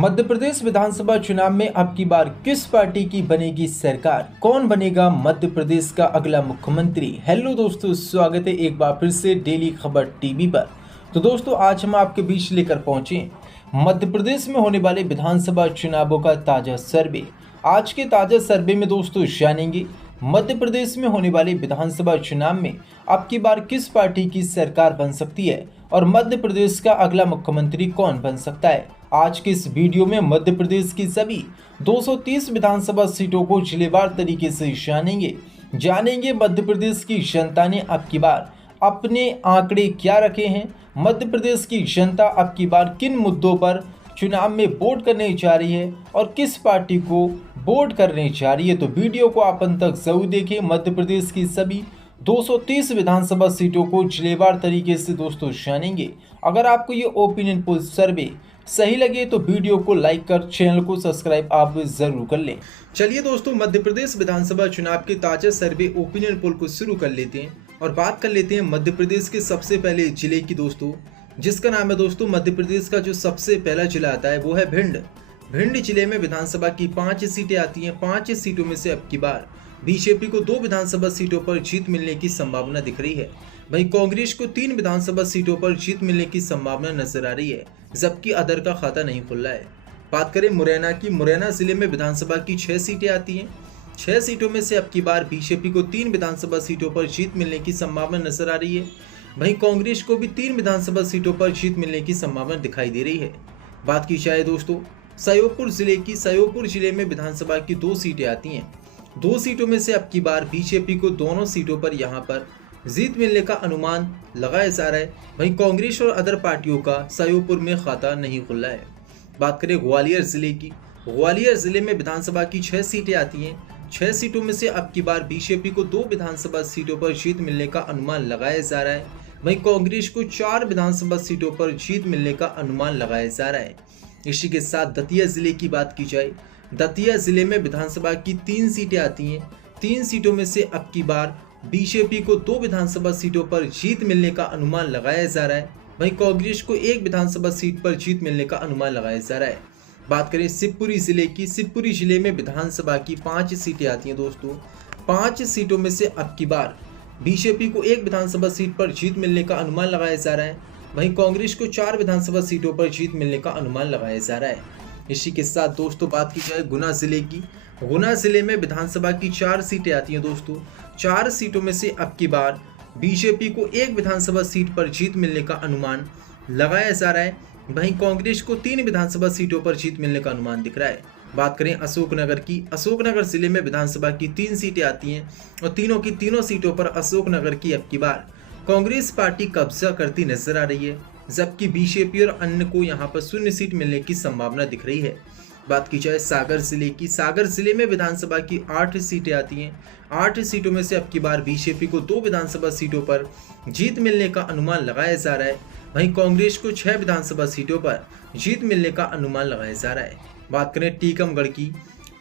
मध्य प्रदेश विधानसभा चुनाव में अब की बार किस पार्टी की बनेगी सरकार? कौन बनेगा मध्य प्रदेश का अगला मुख्यमंत्री? हेलो दोस्तों, स्वागत है एक बार फिर से डेली खबर टीवी पर। तो दोस्तों, आज हम आपके बीच लेकर पहुंचे मध्य प्रदेश में होने वाले विधानसभा चुनावों का ताजा सर्वे। आज के ताजा सर्वे में दोस्तों जानेंगे मध्य प्रदेश में होने वाले विधानसभा चुनाव में अब की बार किस पार्टी की सरकार बन सकती है और मध्य प्रदेश का अगला मुख्यमंत्री कौन बन सकता है। आज के इस वीडियो में मध्य प्रदेश की सभी 230 विधानसभा सीटों को जिलेवार तरीके से जानेंगे मध्य प्रदेश की जनता ने अब की बार अपने आंकड़े क्या रखे हैं, मध्य प्रदेश की जनता अब की बार किन मुद्दों पर चुनाव में वोट करने जा रही है और किस पार्टी को वोट करने जा रही है। तो वीडियो को आप अंत तक जरूर देखें। मध्य प्रदेश की सभी 230 विधानसभा सीटों को जिलेवार तरीके से दोस्तों जानेंगे। अगर आपको ये ओपिनियन पोल सर्वे सही लगे तो वीडियो को लाइक कर चैनल को सब्सक्राइब आप जरूर कर लें। चलिए दोस्तों, मध्य प्रदेश विधानसभा चुनाव के ताजा सर्वे ओपिनियन पोल को शुरू कर लेते हैं और बात कर लेते हैं मध्य प्रदेश के सबसे पहले जिले की दोस्तों, जिसका नाम है दोस्तों मध्य प्रदेश का जो सबसे पहला जिला आता है वो है भिंड। भिंड जिले में विधानसभा की 5 सीटें आती हैं। 5 सीटों में से अब की बार बीजेपी को 2 विधानसभा सीटों पर जीत मिलने की संभावना दिख रही है। वहीं कांग्रेस को 3 विधानसभा सीटों पर जीत मिलने की संभावना नजर आ रही है, जबकि अदर का खाता नहीं खुल रहा है। बात करें मुरैना की, मुरैना जिले में विधानसभा की 6 सीटें आती हैं। 6 सीटों में से अब की बार बीजेपी को 3 विधानसभा सीटों पर जीत मिलने की संभावना नजर आ रही है। वहीं कांग्रेस को भी 3 विधानसभा सीटों पर जीत मिलने की संभावना दिखाई दे रही है। बात की जाए दोस्तों श्योपुर जिले की, श्योपुर जिले में विधानसभा की 2 सीटें आती हैं। 2 सीटों में से अब की बार बीजेपी को दोनों सीटों पर यहां पर जीत मिलने का अनुमान लगाया जा रहा है। वहीं कांग्रेस और अदर पार्टियों का श्योपुर में खाता नहीं खुल रहा है। बात करें ग्वालियर जिले की, ग्वालियर जिले में विधानसभा की 6 सीटें आती हैं। 6 सीटों में से अब की बार बीजेपी को 2 विधानसभा सीटों पर जीत मिलने का अनुमान लगाया जा रहा है। वहीं कांग्रेस को 4 विधानसभा सीटों पर जीत मिलने का अनुमान लगाया जा रहा है। इसी के साथ दतिया जिले की बात की जाए, दतिया जिले में विधानसभा की 3 सीटें आती हैं। 3 सीटों में से अब की बार बीजेपी को 2 विधानसभा सीटों पर जीत मिलने का अनुमान लगाया जा रहा है। वहीं कांग्रेस को 1 विधानसभा सीट पर जीत मिलने का अनुमान लगाया जा रहा है। बात करें शिवपुरी जिले की, शिवपुरी जिले में विधानसभा की 5 सीटें आती हैं दोस्तों। 5 सीटों में से अब की बार बीजेपी को 1 विधानसभा सीट पर जीत मिलने का अनुमान लगाया जा रहा है। वहीं कांग्रेस को 4 विधानसभा सीटों पर जीत मिलने का अनुमान लगाया जा रहा है। इसी के साथ दोस्तों बात की जाए गुना जिले की, गुना जिले में विधानसभा की 4 सीटें आती हैं दोस्तों। 4 सीटों में से अब की बार बीजेपी को 1 विधानसभा सीट पर जीत मिलने का अनुमान लगाया जा रहा है। वहीं कांग्रेस को 3 विधानसभा सीटों पर जीत मिलने का अनुमान दिख रहा है। बात करें अशोकनगर की, अशोकनगर जिले में विधानसभा की 3 सीटें आती हैं और तीनों की तीनों सीटों पर अशोकनगर की अब की बार कांग्रेस पार्टी कब्जा करती नजर आ रही है, जबकि बीजेपी और अन्य को यहां पर 0 सीट मिलने की संभावना दिख रही है। बात की जाए सागर जिले की, सागर जिले में विधानसभा की 8 सीटें आती हैं। 8 सीटों में से अब की बार बीजेपी को 2 विधानसभा सीटों पर जीत मिलने का अनुमान लगाया जा रहा है। वहीं कांग्रेस को 6 विधानसभा सीटों पर जीत मिलने का अनुमान लगाया जा रहा है। बात करें टीकमगढ़ की,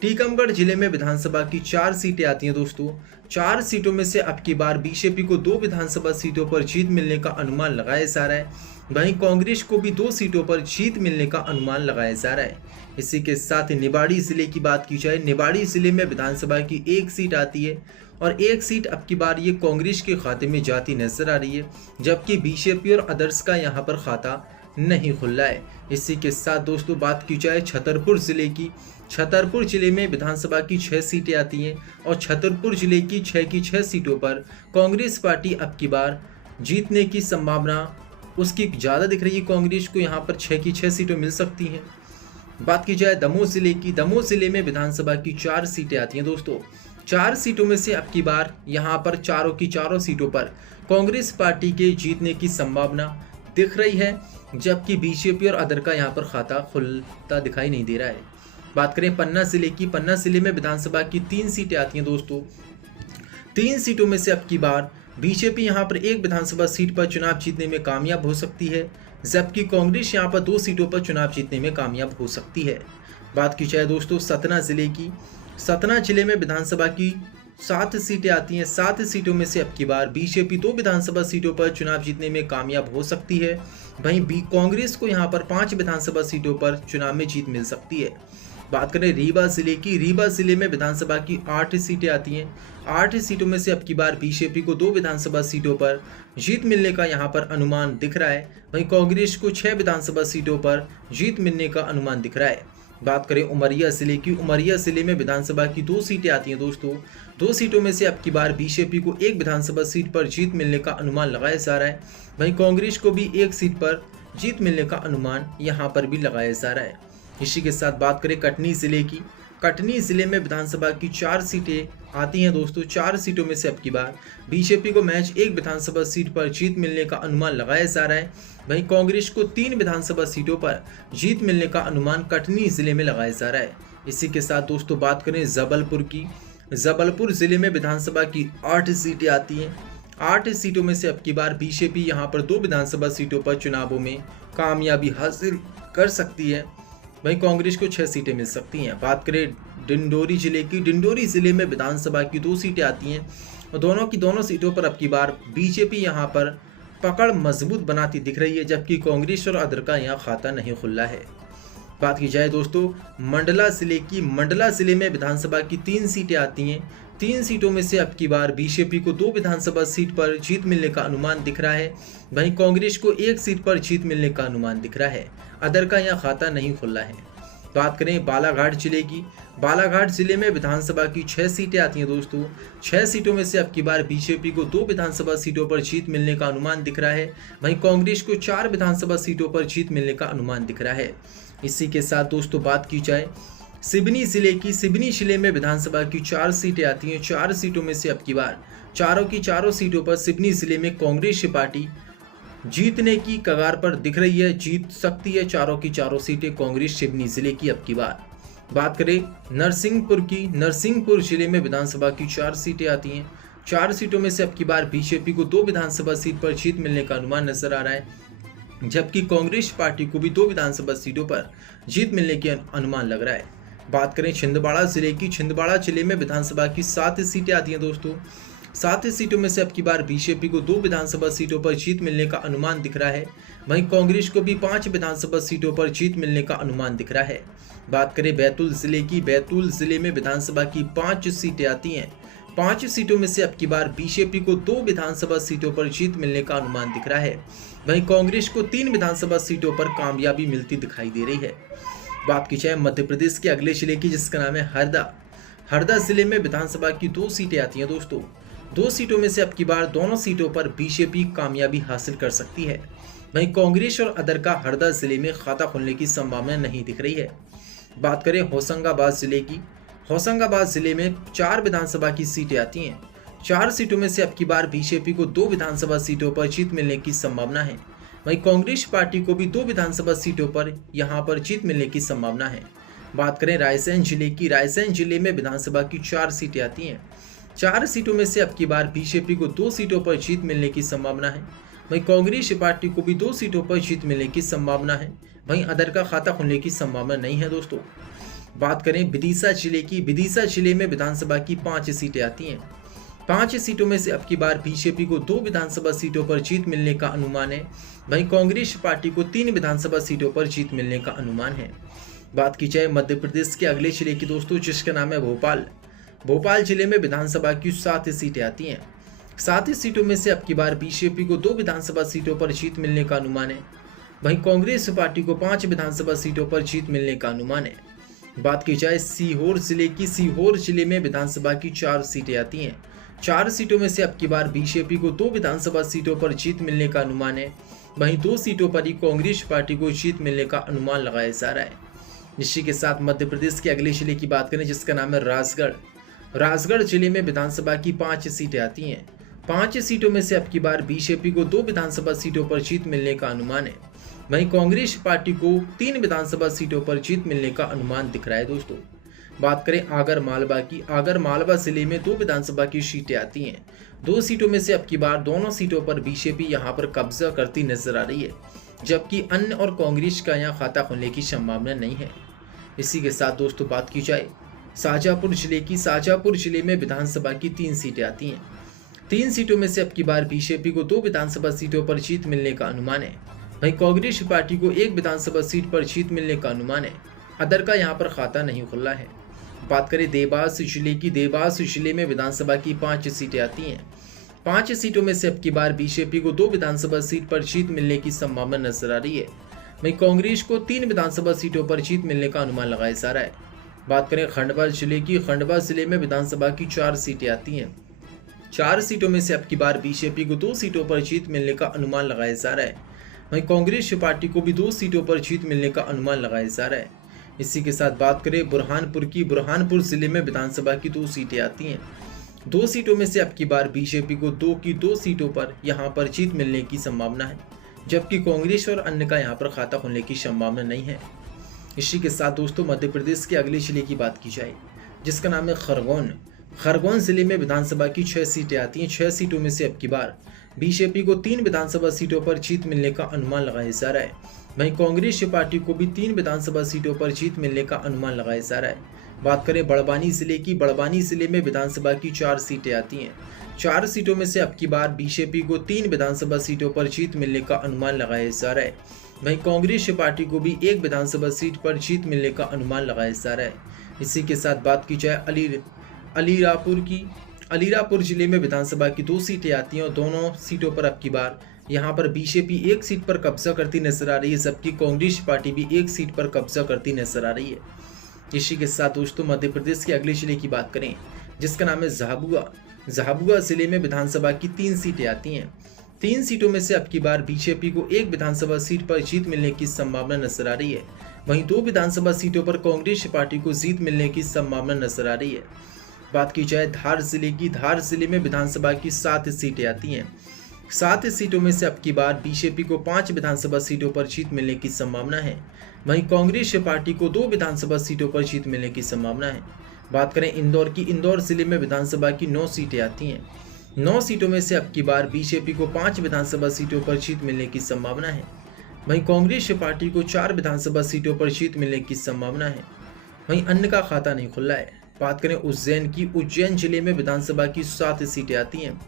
टीकमगढ़ जिले में विधानसभा की 4 सीटें आती हैं दोस्तों। 4 सीटों में से अब की बार बीजेपी को 2 विधानसभा सीटों पर जीत मिलने का अनुमान लगाया जा रहा है। वहीं कांग्रेस को भी 2 सीटों पर जीत मिलने का अनुमान लगाया जा रहा है। इसी के साथ निवाड़ी जिले की बात की जाए, निवाड़ी जिले में विधानसभा की 1 सीट आती है और 1 सीट अब की बार ये कांग्रेस के खाते में जाती नजर आ रही है, जबकि बीजेपी और अदर्स का यहाँ पर खाता नहीं खुल रहा है। इसी के साथ दोस्तों बात की जाए छतरपुर जिले की, छतरपुर जिले में विधानसभा की 6 सीटें आती हैं और छतरपुर जिले की 6 सीटों पर कांग्रेस पार्टी अब की बार जीतने की संभावना उसकी ज़्यादा दिख रही है। कांग्रेस को यहाँ पर 6 सीटें मिल सकती हैं। बात की जाए दमोह जिले की, दमोह जिले में विधानसभा की 4 सीटें आती हैं दोस्तों। 4 सीटों में से अब की बार यहाँ पर चारों की चारों सीटों पर कांग्रेस पार्टी के जीतने की संभावना दिख रही है, जबकि बीजेपी और अदर का यहाँ पर खाता खुलता दिखाई नहीं दे रहा है। बात करें पन्ना जिले की, पन्ना जिले में विधानसभा की 3 सीटें आती हैं दोस्तों। 3 सीटों में से अब की बार बीजेपी यहाँ पर 1 विधानसभा सीट पर चुनाव जीतने में कामयाब हो सकती है, जबकि कांग्रेस यहाँ पर 2 सीटों पर चुनाव जीतने में कामयाब हो सकती है। बात की जाए दोस्तों सतना जिले की, सतना जिले में विधानसभा की 7 सीटें आती हैं। 7 सीटों में से अब की बार बीजेपी 2 विधानसभा सीटों पर चुनाव जीतने में कामयाब हो सकती है। वहीं कांग्रेस को यहां पर 5 विधानसभा सीटों पर चुनाव में जीत मिल सकती है। बात करें रीवा जिले की, रीवा जिले में विधानसभा की 8 सीटें आती हैं। 8 सीटों में से अब की बार बीजेपी को 2 विधानसभा सीटों पर जीत मिलने का यहां पर अनुमान दिख रहा है। वहीं कांग्रेस को 6 विधानसभा सीटों पर जीत मिलने का अनुमान दिख रहा है। बात करें उमरिया जिले की, उमरिया जिले में विधानसभा की 2 सीटें आती हैं दोस्तों। 2 सीटों में से अब की बार बीजेपी को 1 विधानसभा सीट पर जीत मिलने का अनुमान लगाया जा रहा है। वहीं कांग्रेस को भी 1 सीट पर जीत मिलने का अनुमान यहां पर भी लगाया जा रहा है। इसी के साथ बात करें कटनी जिले की, कटनी जिले में विधानसभा की 4 सीटें आती हैं दोस्तों। 4 सीटों में से अब की बार बीजेपी को महज 1 विधानसभा सीट पर जीत मिलने का अनुमान लगाया जा रहा है। वहीं कांग्रेस को 3 विधानसभा सीटों पर जीत मिलने का अनुमान कटनी जिले में लगाया जा रहा है। इसी के साथ दोस्तों बात करें जबलपुर की, जबलपुर जिले में विधानसभा की 8 सीटें आती हैं। 8 सीटों में से अब की बार बीजेपी यहां पर 2 विधानसभा सीटों पर चुनावों में कामयाबी हासिल कर सकती है। वहीं कांग्रेस को 6 सीटें मिल सकती हैं। बात करें डिंडोरी जिले की, डिंडोरी जिले में विधानसभा की 2 सीटें आती हैं और दोनों की दोनों सीटों पर अब की बार बीजेपी यहां पर पकड़ मजबूत बनाती दिख रही है, जबकि कांग्रेस और अदर का यहां खाता नहीं खुला है। बात की जाए दोस्तों मंडला जिले की, मंडला जिले में विधानसभा की 3 सीटें आती हैं। 3 सीटों में से अब की बार बीजेपी को 2 विधानसभा सीट पर जीत मिलने का अनुमान दिख रहा है। वहीं कांग्रेस को 1 सीट पर जीत मिलने का अनुमान दिख रहा है। अदर का यहां खाता नहीं खुला है। बात करें बालाघाट जिले की, बालाघाट जिले में विधानसभा की 6 सीटें आती हैं दोस्तों। 6 सीटों में से अब की बार बीजेपी को 2 विधानसभा सीटों पर जीत मिलने का अनुमान दिख रहा है। वहीं कांग्रेस को 4 विधानसभा सीटों पर जीत मिलने का अनुमान दिख रहा है। इसी के साथ दोस्तों बात की जाए सिवनी जिले की, सिवनी जिले में विधानसभा की 4 सीटें आती हैं। 4 सीटों में से अब की बार चारों की चारों सीटों पर सिवनी जिले में कांग्रेस पार्टी जीतने की कगार पर दिख रही है, जीत सकती है चारों की चारों सीटें कांग्रेस सिवनी जिले की अब की बार। बात करें नरसिंहपुर की, नरसिंहपुर जिले में विधानसभा की 4 सीटें आती हैं। 4 सीटों में से अब की बार बीजेपी को 2 विधानसभा सीट पर जीत मिलने का अनुमान नजर आ रहा है, जबकि कांग्रेस पार्टी को भी 2 विधानसभा सीटों पर जीत मिलने के अनुमान लग रहा है। बात करें छिंदवाड़ा जिले की, छिंदवाड़ा जिले में विधानसभा की 7 सीटें आती हैं दोस्तों। 7 सीटों में से अब की बार बीजेपी को 2 विधानसभा सीटों पर जीत मिलने का अनुमान दिख रहा है। वहीं कांग्रेस को भी 5 विधानसभा सीटों पर जीत मिलने का अनुमान दिख रहा है। बात करें बैतूल जिले की, बैतूल जिले में विधानसभा की 5 सीटें आती हैं। 5 सीटों में से अब की बार बीजेपी को 2 विधानसभा सीटों पर जीत मिलने का अनुमान दिख रहा है। वहीं कांग्रेस को 3 विधानसभा सीटों पर कामयाबी मिलती दिखाई दे रही है। बात की जाए मध्य प्रदेश के अगले जिले की, जिसका नाम है हरदा। हरदा जिले में विधानसभा की 2 सीटें आती हैं दोस्तों। 2 सीटों में से अब की बार दोनों सीटों पर बीजेपी कामयाबी हासिल कर सकती है। वहीं कांग्रेस और अदर का हरदा जिले में खाता खुलने की संभावना नहीं दिख रही है। बात करें होशंगाबाद जिले की, होशंगाबाद जिले में 4 विधानसभा की सीटें आती हैं। 4 सीटों में से अब की बार बीजेपी को 2 विधानसभा सीटों पर जीत मिलने की संभावना है। वहीं कांग्रेस पार्टी को भी 2 विधानसभा सीटों पर यहां पर जीत मिलने की संभावना है। बात करें रायसेन जिले की, रायसेन जिले में विधानसभा की 4 सीटें आती हैं। 4 सीटों में से अब की बार बीजेपी को 2 सीटों पर जीत मिलने की संभावना है। वहीं कांग्रेस पार्टी को भी 2 सीटों पर जीत मिलने की संभावना है। वहीं अदर का खाता खुलने की संभावना नहीं है दोस्तों। बात करें विदिशा जिले की, विदिशा जिले में विधानसभा की 5 सीटें आती हैं। 5 सीटों में से अब की बार बीजेपी को 2 विधानसभा सीटों पर जीत मिलने का अनुमान है। वहीं कांग्रेस पार्टी को 3 विधानसभा सीटों पर जीत मिलने का अनुमान है। बात की जाए मध्य प्रदेश के अगले जिले की दोस्तों, जिसका नाम है भोपाल। भोपाल जिले में विधानसभा की 7 सीटें आती हैं। 7 सीटों में से अब की बार बीजेपी को 2 विधानसभा सीटों पर जीत मिलने का अनुमान है। वहीं कांग्रेस पार्टी को 5 विधानसभा सीटों पर जीत मिलने का अनुमान है। बात की जाए सीहोर जिले की, सीहोर जिले में विधानसभा की 4 सीटें आती हैं। 4 सीटों में से अब की बार बीजेपी को 2 विधानसभा सीटों पर जीत मिलने का अनुमान है। वहीं 2 सीटों पर ही कांग्रेस पार्टी को जीत मिलने का अनुमान लगाया जा रहा है। इसी के साथ मध्य प्रदेश के अगले जिले की बात करें, जिसका नाम है राजगढ़। राजगढ़ जिले में विधानसभा की 5 सीटें आती हैं। 5 सीटों में से अब की बार बीजेपी को 2 विधानसभा सीटों पर जीत मिलने का अनुमान है। वहीं कांग्रेस पार्टी को 3 विधानसभा सीटों पर जीत मिलने का अनुमान दिख रहा है दोस्तों। बात करें आगर मालवा की, आगर मालवा जिले में 2 विधानसभा की सीटें आती हैं। 2 सीटों में से अब की बार दोनों सीटों पर बीजेपी यहां पर कब्जा करती नजर आ रही है, जबकि अन्य और कांग्रेस का यहां खाता खुलने की संभावना नहीं है। इसी के साथ दोस्तों बात की जाए शाहजहाँपुर जिले में विधानसभा की 3 सीटें आती हैं। 3 सीटों में से अब की बार बीजेपी को 2 विधानसभा सीटों पर जीत मिलने का अनुमान है। वहीं कांग्रेस पार्टी को 1 विधानसभा सीट पर जीत मिलने का अनुमान है। अदर का यहां पर खाता नहीं खुला है। बात करें देवास जिले में विधानसभा की 5 सीटें आती हैं। 5 सीटों में से अब की बार बीजेपी को 2 विधानसभा सीट पर जीत मिलने की संभावना नजर आ रही है। वहीं कांग्रेस को 3 विधानसभा सीटों पर जीत मिलने का अनुमान लगाया जा रहा है। बात करें खंडवा जिले में विधानसभा की 4 सीटें आती हैं। 4 सीटों में से अब की बार बीजेपी को 2 सीटों पर जीत मिलने का अनुमान लगाया जा रहा है। वहीं कांग्रेस पार्टी को भी 2 सीटों पर जीत मिलने का अनुमान लगाया जा रहा है। इसी के साथ बात करें बुरहानपुर जिले में विधानसभा की 2 सीटें आती हैं। 2 सीटों में से अब की बार बीजेपी को 2 सीटों पर यहां पर जीत मिलने की संभावना है, जबकि कांग्रेस और अन्य का यहां पर खाता खुलने की संभावना नहीं है। इसी के साथ दोस्तों मध्य प्रदेश के अगले जिले की बात की जाए, जिसका नाम है खरगोन जिले में विधानसभा की 6 सीटें आती हैं। 6 सीटों में से अब की बार बीजेपी को 3 विधानसभा सीटों पर जीत मिलने का अनुमान लगाया जा रहा है। वहीं कांग्रेस पार्टी को भी 3 विधानसभा सीटों पर जीत मिलने का अनुमान लगाया जा रहा है। बात करें बड़वानी जिले में विधानसभा की 4 सीटें आती हैं। 4 सीटों में से अब की बार बीजेपी को 3 विधानसभा सीटों पर जीत मिलने का अनुमान लगाया जा रहा है। वहीं कांग्रेस पार्टी को भी 1 विधानसभा सीट पर जीत मिलने का अनुमान लगाया जा रहा है। इसी के साथ बात की जाए अलीरापुर जिले में विधानसभा की 2 सीटें आती हैं और दोनों सीटों पर अब की बार यहां पर बीजेपी 1 सीट पर कब्जा करती नजर आ रही है, जबकि कांग्रेस पार्टी भी 1 सीट पर कब्जा करती नजर आ रही है। इसी के साथ दोस्तों मध्य प्रदेश के अगले जिले की बात करें, जिसका नाम है झाबुआ जिले में विधानसभा की 3 सीटें आती हैं। 3 सीटों में से अब की बार बीजेपी को 1 विधानसभा सीट पर जीत मिलने की संभावना नजर आ रही है। वहीं 2 विधानसभा सीटों पर कांग्रेस पार्टी को जीत मिलने की संभावना नजर आ रही है। बात की जाए धार जिले में विधानसभा की 7 सीटें आती हैं। 7 सीटों में से अब की बार बीजेपी को 5 विधानसभा सीटों पर जीत मिलने की संभावना है। वहीं कांग्रेस पार्टी को 2 विधानसभा सीटों पर जीत मिलने की संभावना है। बात करें इंदौर जिले में विधानसभा की 9 सीटें आती हैं। 9 सीटों में से अब की बार बीजेपी को 5 विधानसभा सीटों पर जीत मिलने की संभावना है। वहीं कांग्रेस पार्टी को 4 विधानसभा सीटों पर जीत मिलने की संभावना है। वहीं अन्य का खाता नहीं खुला है। बात करें उज्जैन जिले में विधानसभा की 7 सीटें आती हैं।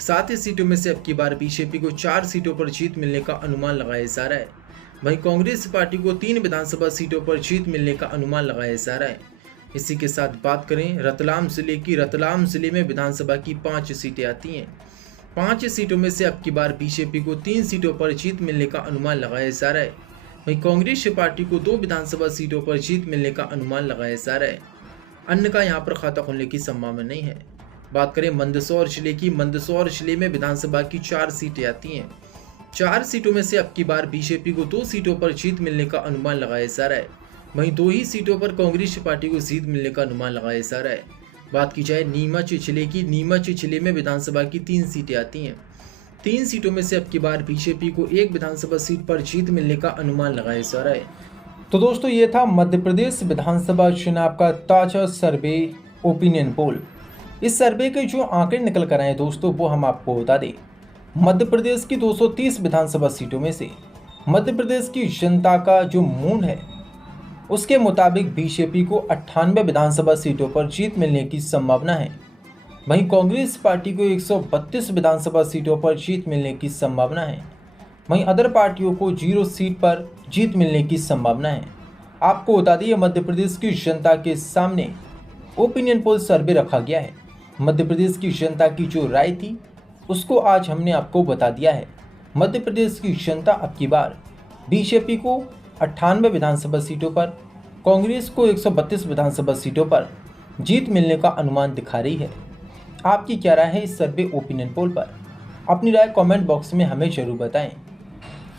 7 सीटों में से अब की बार बीजेपी को 4 सीटों पर जीत मिलने का अनुमान लगाया जा रहा है। वहीं कांग्रेस पार्टी को 3 विधानसभा सीटों पर जीत मिलने का अनुमान लगाया जा रहा है। इसी के साथ बात करें रतलाम जिले में विधानसभा की 5 सीटें आती हैं। 5 सीटों में से अब की बार बीजेपी को 3 सीटों पर जीत मिलने का अनुमान लगाया जा रहा है। वहीं कांग्रेस पार्टी को 2 विधानसभा सीटों पर जीत मिलने का अनुमान लगाया जा रहा है। अन्य का यहां पर खाता खुलने की संभावना नहीं है। बात करें मंदसौर जिले में विधानसभा की 4 सीटें आती हैं। 4 सीटों में से अब की बार बीजेपी को 2 सीटों पर जीत मिलने का अनुमान लगाया जा रहा है। वहीं 2 ही सीटों पर कांग्रेस पार्टी को जीत मिलने का अनुमान लगाया जा रहा है। बात की जाए नीमच जिले में विधानसभा की 3 सीटें आती हैं। 3 सीटों में से अब की बार बीजेपी को 1 विधानसभा सीट पर जीत मिलने का अनुमान लगाया जा रहा है। तो दोस्तों ये था मध्य प्रदेश विधानसभा चुनाव का ताजा सर्वे ओपिनियन पोल। इस सर्वे के जो आंकड़े निकल कर आए हैं दोस्तों, वो हम आपको बता दें। मध्य प्रदेश की 230 विधानसभा सीटों में से मध्य प्रदेश की जनता का जो मूड है उसके मुताबिक बीजेपी को 98 विधानसभा सीटों पर जीत मिलने की संभावना है। वहीं कांग्रेस पार्टी को 132 विधानसभा सीटों पर जीत मिलने की संभावना है। वहीं अदर पार्टियों को 0 सीट पर जीत मिलने की संभावना है। आपको बता दिए मध्य प्रदेश की जनता के सामने ओपिनियन पोल सर्वे रखा गया है। मध्य प्रदेश की जनता की जो राय थी उसको आज हमने आपको बता दिया है। मध्य प्रदेश की जनता अब की बार बीजेपी को 98 विधानसभा सीटों पर, कांग्रेस को 132 विधानसभा सीटों पर जीत मिलने का अनुमान दिखा रही है। आपकी क्या राय है इस सर्वे ओपिनियन पोल पर? अपनी राय कमेंट बॉक्स में हमें जरूर बताएं।